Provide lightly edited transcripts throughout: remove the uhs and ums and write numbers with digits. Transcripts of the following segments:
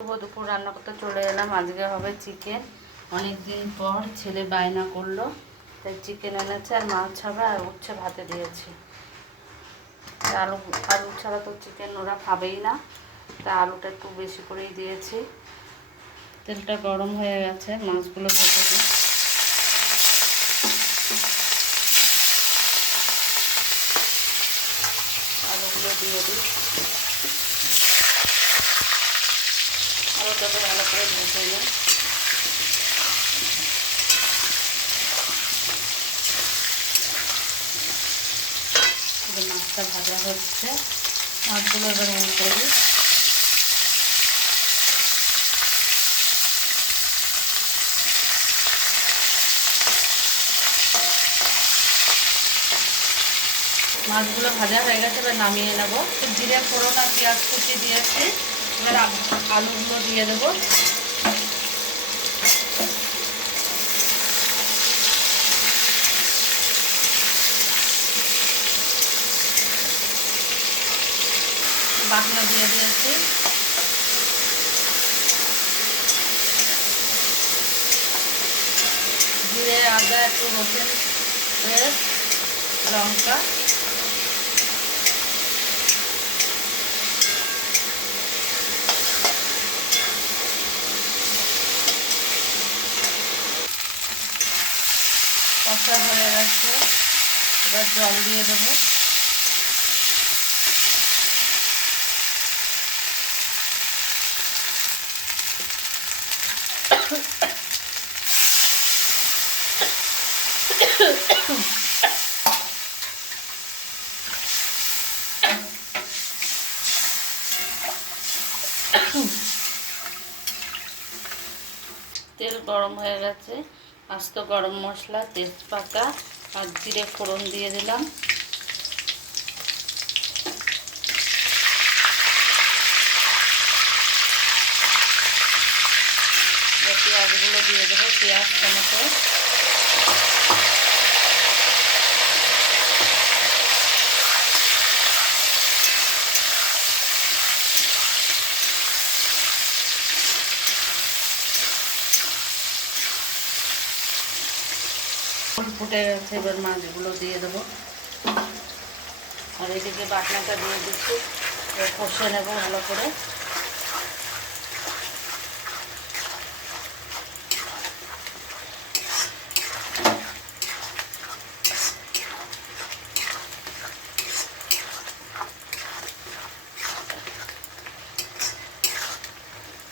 দুপুর রান্না করতে চলে এলাম। আজকে হবে চিকেন। অনেকদিন পর ছেলে বায়না করলো, তাই চিকেন এনেছে আর মাছ হবে আর উচ্ছে ভাতে দিয়েছি। আলু আলু ছাড়া তো চিকেন ওরা খাবেই না, তাই আলুটা একটু বেশি করেই দিয়েছি। তেলটা গরম হয়ে গেছে, মাছগুলো ভেজে দিই। আলুগুলো দিয়ে দিই, আলুটাকে ভালো করে ভেজে নিই। মাছটা ভাজা হচ্ছে, মাছগুলো এবার উল্টে দিই। মাছগুলো ভাজা হয়ে গেছে, এবার নামিয়ে নেব। জিরে ফোড়ন আর পেঁয়াজ কুচি দিয়েছি, এবার আলুগুলো দিয়ে দেবো। বাটনা দিয়ে দিয়েছি, জিরে আদা একটু রসুন পেস্ট লঙ্কা কষা হয়ে গেছে, এবার জল দিয়ে দেবো। তেল গরম হয়ে গেছে, আস্ত গরম মশলা তেজপাতা আর জিরে ফোড়ন দিয়ে দিলাম। পেঁয়াজগুলো দিয়ে দেবো, পেঁয়াজ টমেটো ফুটে গেছে, এবার মাছগুলো দিয়ে দেবো। আর এদিকে বাটনাটা দিয়ে দিচ্ছি, কষে নেবো ভালো করে।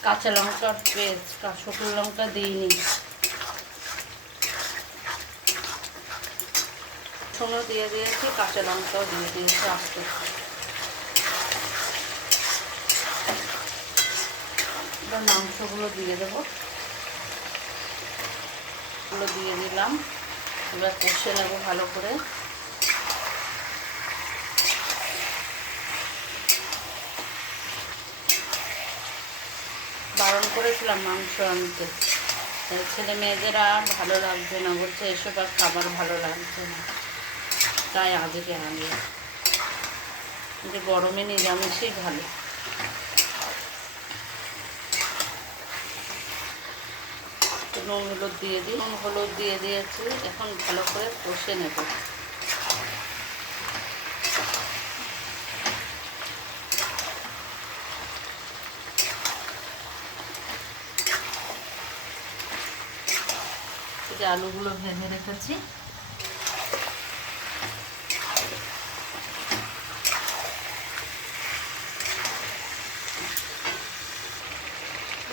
কাঁচা লঙ্কার পেস্ট, শুকনো লঙ্কা দিইনি, রসুনও দিয়ে দিয়েছি, কাঁচা লঙ্কাও দিয়ে দিয়েছি আস্তে। এবার মাংসগুলো দিয়ে দেবো, এগুলো দিয়ে দিলাম। এবার কষে নেবো ভালো করে। বারণ করেছিলাম মাংস আনতে, ছেলে মেয়েদের আর ভালো লাগছে না, বলছে এসব আর খাবার ভালো লাগছে না, তাই আজকে আনলাম। কিন্তু গরমে নিরামিষই ভালো। নুন হলুদ দিয়ে দিই, নুন হলুদ দিয়ে দিয়েছি, এখন ভালো করে কষে নেব। যে আলুগুলো ভেজে রেখেছি,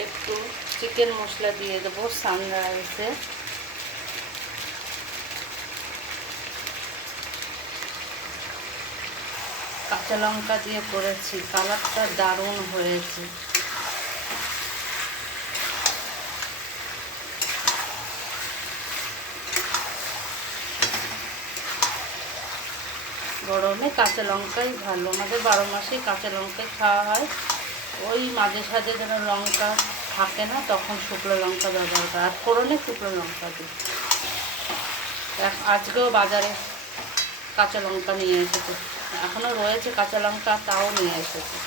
একটু চিকেন মশলা দিয়ে দেবো সানরাইসে, কাঁচা লঙ্কা দিয়ে করেছি, কালারটা দারুণ হয়েছে। গরমে কাঁচা লঙ্কাই ভালো, আমাদের 12 মাসেই কাঁচা লঙ্কাই খাওয়া হয়। ওই মাঝে সাঝে যেন লঙ্কা থাকে না, তখন শুকনো লঙ্কা ব্যবহার করে, আর ফোড়নে শুকনো লঙ্কা দিই। আজকেও বাজারে কাঁচা লঙ্কা নিয়ে এসেছে, এখনও রয়েছে কাঁচা লঙ্কা, তাও নিয়ে এসেছে।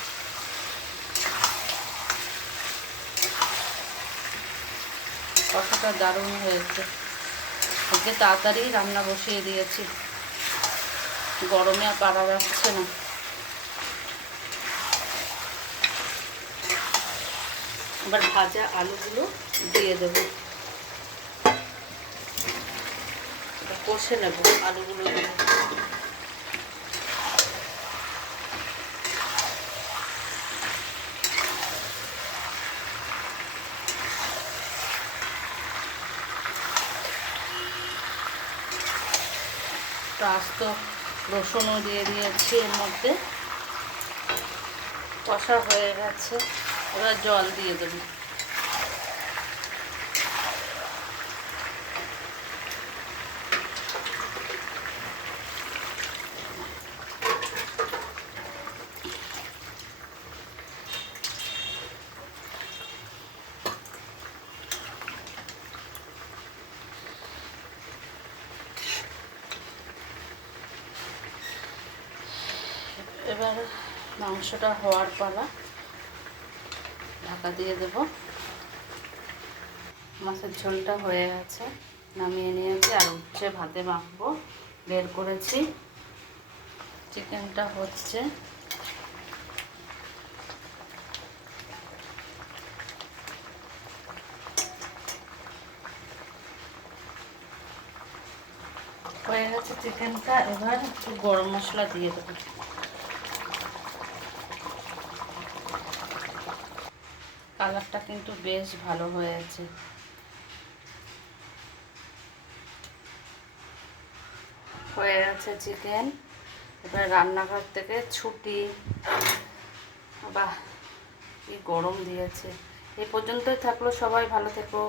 কষাটা দারুণ হয়েছে। আজকে তাড়াতাড়ি রান্না বসিয়ে দিয়েছি, গরমে আর পারা যাচ্ছে না। এবার ভাজা আলুগুলো দিয়ে দেবো, কষে নেব আলুগুলো দিয়ে। আস্ত রসুনও দিয়ে দিয়েছি এর মধ্যে, কষা হয়ে গেছে। এবার জল দিয়ে দেবো। এবার মাংসটা হওয়ার পালা, ঢাকা দিয়ে দেব। মাছের ঝোলটা হয়ে গেছে, নামিয়ে নিয়েছি। আর উচ্ছে ভাতে মাখবো, বের করেছি। চিকেনটা হচ্ছে, হয়ে গেছে চিকেনটা। এবার একটু গরম মশলা দিয়ে দেবো। কালারটা কিন্তু বেশ ভালো হয়েছে। হয়ে গেছে চিকেন। এবার রান্নাঘর থেকে ছুটি। বাহ, কি গরম দিয়েছে। এই পর্যন্তই থাকলো, সবাই ভালো থেকো।